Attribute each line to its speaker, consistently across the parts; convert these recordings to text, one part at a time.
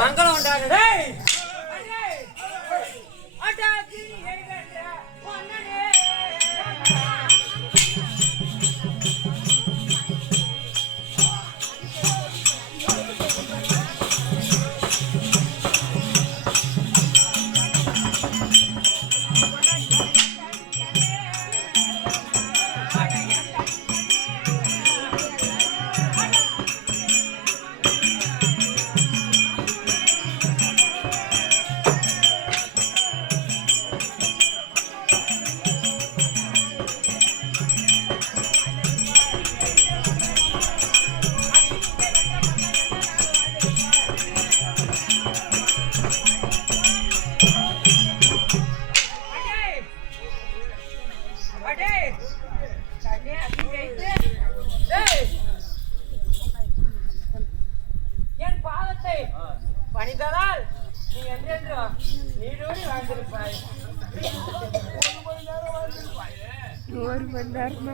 Speaker 1: மங்களம் உண்டாடு
Speaker 2: ஒரு மணி நேரம்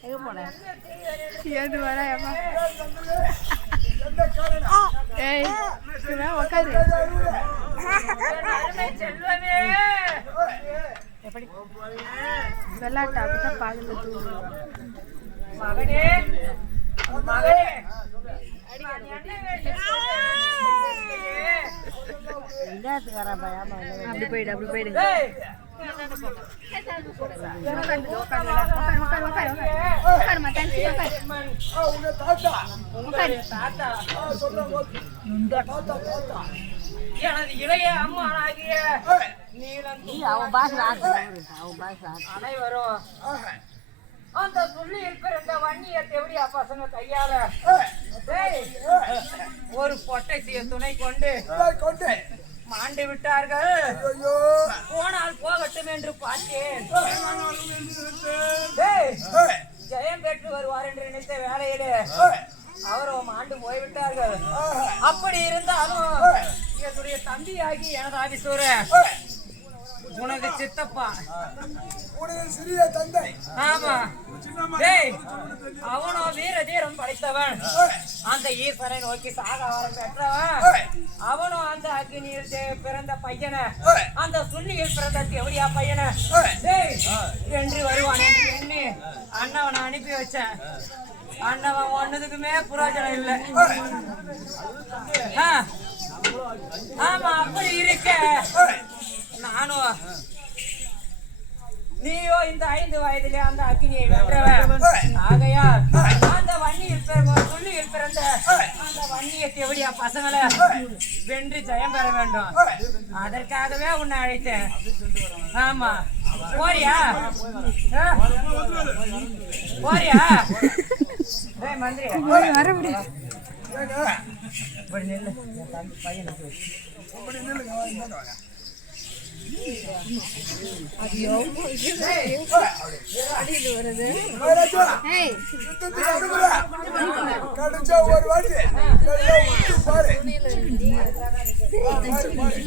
Speaker 2: எங்க போன ஏது வர ஏய்
Speaker 1: செல்வமே
Speaker 2: எப்படி தூங்குவோம்
Speaker 1: மகனே மகனே.
Speaker 2: அவன் பாஷை அவன் பாஷை
Speaker 1: அனைவரும் அந்த துள்ளியில் பிறந்த வன்னிய தெவடியா பசங்க கையால ஒரு பொட்டை சீய துணை கொண்டு.
Speaker 3: கொண்டு.
Speaker 1: மாண்டு விட்டார்கள். போனால் போகட்டும் என்று பார்த்தேன். ஜெயம் பெற்று வருவார் என்று நினைத்த வேலையிலே அவரும் ஆண்டு போய்விட்டார்கள். அப்படி இருந்தாலும் என்னுடைய தம்பியாகி எனது ஆதிசூர உனது சித்தப்பா.
Speaker 3: உனது சிறிய தந்தை.
Speaker 1: ஆமா. அவனோ வீர தீரம் படைத்தவன். அந்த ஈஸ்வரை நோக்கி சாக வரம் பெற்றவன். அவனும் அந்த அக்னியில் தே- பிறந்த பையனை. அந்த சுள்ளியில் பிறந்த தேவடியா பையனை. டேய் என்று வருவான் என்று எண்ணி அண்ணவனை அனுப்பி வச்சேன். அண்ணவன் ஒன்னதுக்குமே புரோஜனம் இல்லை. ஆ. ஆமா அப்படி இருக்க. நானும் நீயோ இந்த ஐந்து வயதிலே அந்த அக்னியை வென்றவன் ஆகையால் அந்த வன்னியில் பிறந்த புள்ளியில் பிறந்த அந்த வன்னிய தேவடியா பசங்களை வென்று ஜெயம் பெற வேண்டும். அதற்காகவே உன்னை அழைத்தேன். ஆமா. போறியா? போறியா? டேய் மந்திரி
Speaker 2: வர முடியும்
Speaker 1: இப்படி நில்லு.
Speaker 3: கடிச்சா ஒரு வாட்டி பாரு. பாரு, பாரு.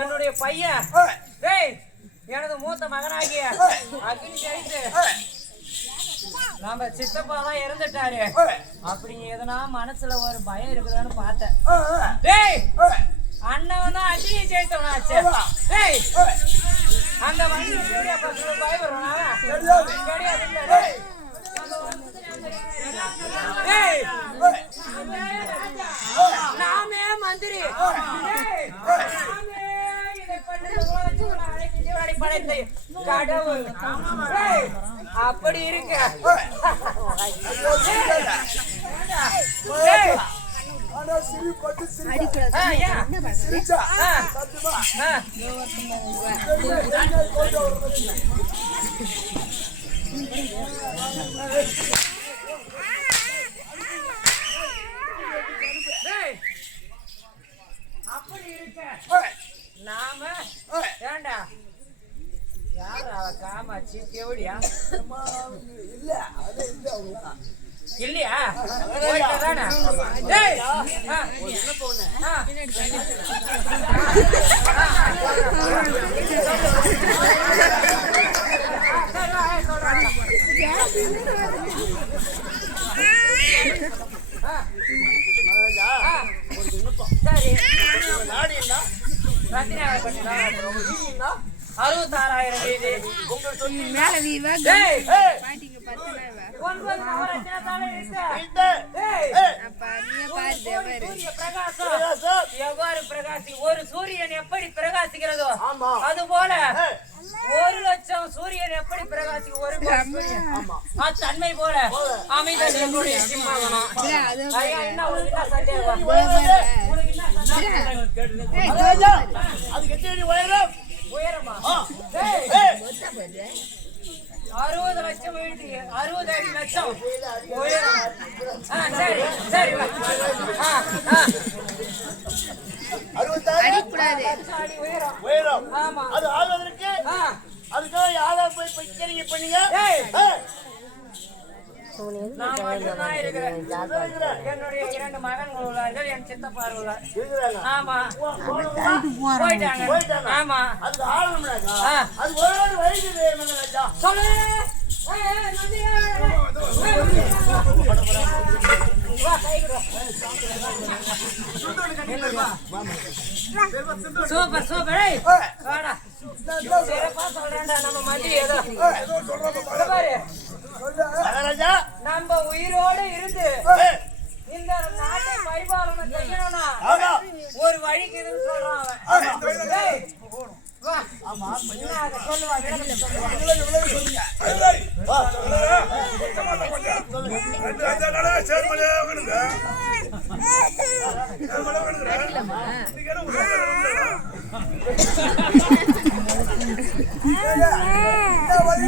Speaker 1: என்னுடைய பையன். டேய் எனது மூத்த மகனாகிய அக்னி ஜெயித்து நம்ம சித்தப்பா தான் இறந்துட்டாரு. அப்படி எதனா மனசுல ஒரு பயம் இருக்குதான்னு பார்த்தேன். டேய் அண்ணன் தான் அக்னி ஜெயித்தவனாச்சு டேய் அந்த வண்டி சூர்யா பசங்க கிடையாது நாமே மந்திரி. கடவுள் அப்படி இருக்க
Speaker 3: சிரிச்சா, சத்தியமா,
Speaker 1: ஆ.
Speaker 3: தெரியும், தெரியும், கொஞ்சம் ஒரு பிரச்சனை.
Speaker 1: டேய், அப்படி இருக்க
Speaker 3: ஏய்,
Speaker 1: நாம
Speaker 3: ஏய்,
Speaker 1: ஏண்டா? யார் அவ காமாச்சி தேவடியா
Speaker 3: இல்ல, அது இல்ல,
Speaker 1: இல்லையா தானே ஆ. ஆ. சரி ரத்தினாவை அறுபத்தாறாயிரம் வீதி
Speaker 2: மேல வீவா
Speaker 1: டேய்
Speaker 2: பாட்டிங்க பத்து நாள்
Speaker 1: ஒன்பது நவரத்தினத்தாலே இருக்கு. டேய்
Speaker 2: அப்ப நீ பாரு
Speaker 1: கோடி சூரிய பிரகாசம். எவ்வாறு பிரகாசி? ஒரு சூரியன் எப்படி பிரகாசிக்கிறதோ. அது போல ஒரு லட்சம் சூரியன் எப்படி பிரகாசி? ஒரு அத்தன்மை போல. அமைந்தது என்னுடைய சிம்மாசனம் என்ன உனக்கு சந்தேகம்? சந்தேகம்? உயரமா? டேய், அறுபது லட்சம் அறுபது அடி லட்சம். உயரம். ஆ, சரி சரி வா. ஆ, ஆ.
Speaker 2: அடிக்கூடாது.
Speaker 1: அடி உயரம்.
Speaker 4: உயரம்.
Speaker 1: ஆமா.
Speaker 4: அது ஆள்வதற்கு
Speaker 1: ஆ.
Speaker 4: அதுக்காக யாரா போய் பண்ணீங்க.
Speaker 1: நான் மட்டும்தான் இருக்கிறேன். என்னுடைய இரண்டு மகன்கள் உள்ளார்கள் என் சித்தப்பா உள்ளார். ஆமா. போயிட்டாங்க.
Speaker 4: போயிட்டாங்க.
Speaker 1: ஆமா. சொல்லு. Super super. வாடா? சிறப்பா சொல்றேன்டா நம்ம மந்திரி ஏதோ.
Speaker 3: பாரு.
Speaker 4: மகாராஜா
Speaker 1: நம்ம உயிரோடு இருந்து
Speaker 4: ஏய்,
Speaker 1: இந்த நாட்டை பரிபாலனை செய்யணும்னா ஒரு வழிக்கு இதுன்னு சொல்றான் அவன்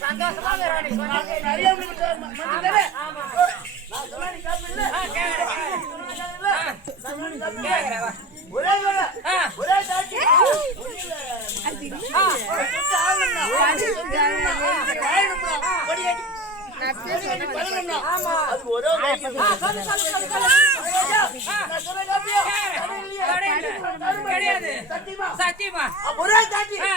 Speaker 1: சந்தோஷமா இரு, நீ
Speaker 4: நிறைய
Speaker 1: ஆமா.
Speaker 4: நான் சொன்னா நீ கேட்பீல்ல?
Speaker 1: ஆ, கேக்குறேன்,
Speaker 4: ஒரே ஒரே தாட்டி.
Speaker 1: ஆமா.
Speaker 4: அதுக்கு ஒரே. சத்தியமா?
Speaker 1: சத்தியமா.
Speaker 4: ஒரே தாட்டி.
Speaker 1: ஆ.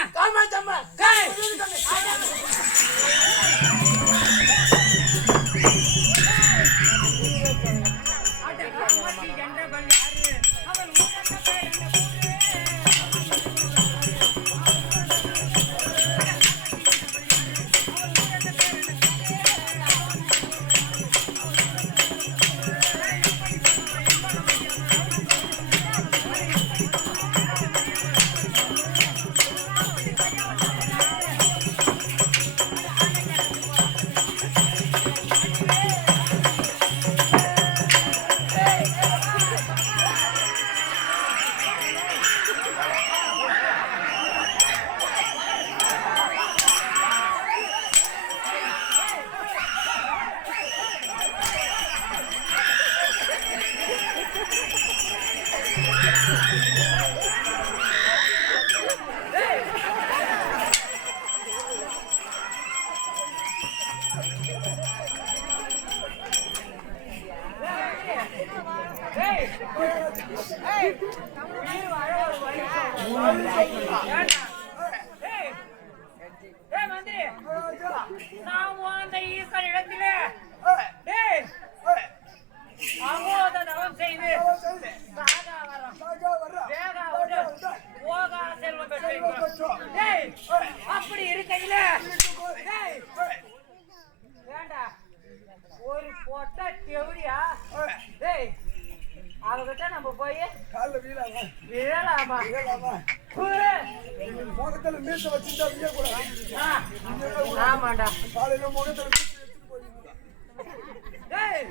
Speaker 1: அப்படி இருக்கையில டேய் வேண்டா ஒரு பொட்ட செவடியா டேய் அவகிட்ட நம்ம போய்
Speaker 3: காலில் வீழாமா
Speaker 1: விழலாமா?
Speaker 3: வீழாமா முகத்துல மீச
Speaker 1: ஆ, ஆமாண்டா.
Speaker 3: காலையில முகத்துல மீச
Speaker 1: டேய்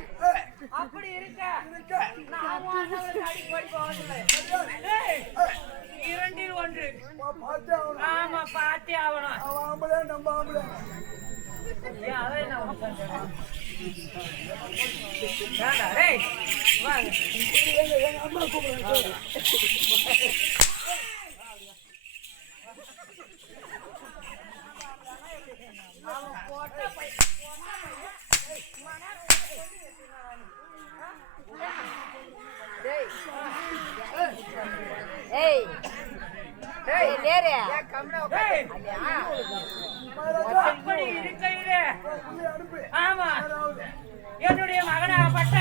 Speaker 1: அப்படி இருக்க நான் போவதில்லை டேய் இரண்டில் ஒன்று
Speaker 3: பார்த்தே அவன்
Speaker 1: ஆமா பார்த்தே ஆகணும்.
Speaker 3: அவன் ஆம்பளை நம்ம ஆம்பளை
Speaker 1: ஏன் அதை என்ன உனக்கு சொல்றேன்? வேண்டா, டேய், வாங்க.
Speaker 3: எங்க எங்க அம்மா கூப்பிடுறேன்
Speaker 1: அவன் போட்ட பை-
Speaker 2: ஏய் ஏய். நேரே
Speaker 1: டேய், அப்படி இருக்கையிலே.
Speaker 3: அனுப்பி
Speaker 1: ஆமா. என்னுடைய மகனாகப்பட்ட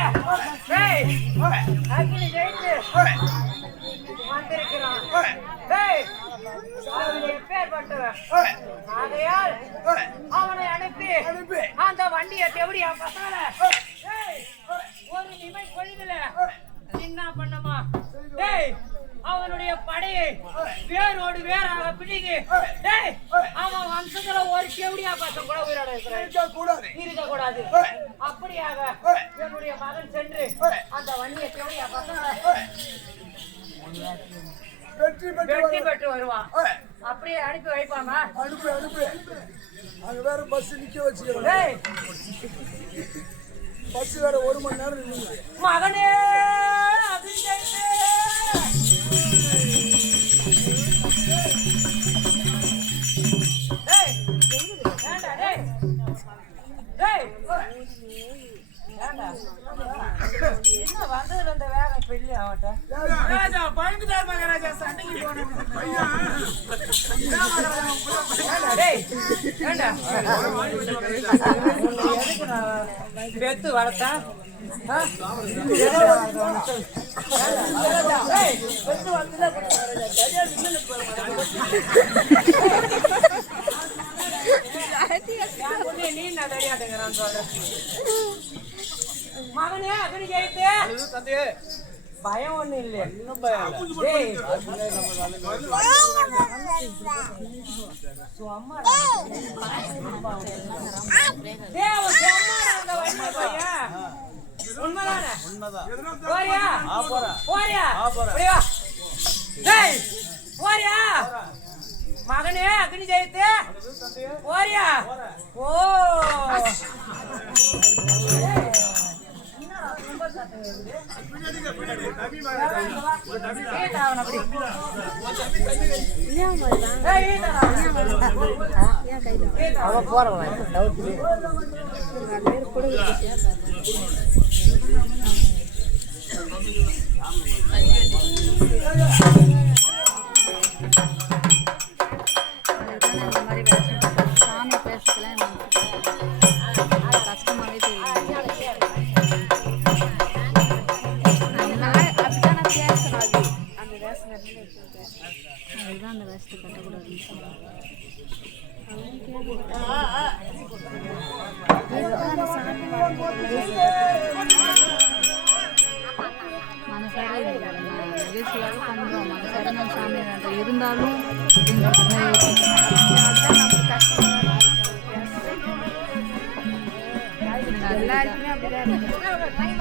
Speaker 1: அக்னி ஜெயித்து வந்திருக்கிறான். ஆகையால் அவனை அனுப்பி
Speaker 3: அனுப்பி
Speaker 1: அந்த வண்டியை தெவடியா பசங்கள டேய், ஒரு நிமை பொழுதுல என்ன பண்ணமா டேய் அவனுடைய படையை வேரோடு வேறாக பிடிங்கி டேய் அவன் வம்சத்துல ஒரு செவடியா பசங்க கூட உயிரோட
Speaker 3: இருக்க கூடாது
Speaker 1: அப்படியாக என்னுடைய மகன் சென்று அந்த வண்டியை செவடியா பசங்க
Speaker 3: வெற்றி பெற்று
Speaker 1: வருவான். அப்படியே அனுப்பி வைப்பாமா
Speaker 3: அனுப்பி அனுப்பி. அங்க வேற பஸ் நிக்க வச்சுக்கிறோம்.
Speaker 1: டேய்.
Speaker 3: பஸ் வேற ஒரு மணி நேரம்
Speaker 1: மகனே! சொல்றேன். மகனே அக்னி ஜெயித்து பயம் ஒண்ணு இல்ல இன்னும் பயம் அவன்? மகனே அக்னி ஜெயித்து. போறியா ஓ. அவ போறவன்
Speaker 2: இந்த மனசார நிகழ்ச்சியாக பண்ணுறோம் மனசார நான் சாமி இருந்தாலும் எல்லாருக்குமே அப்படிதான் இருக்கு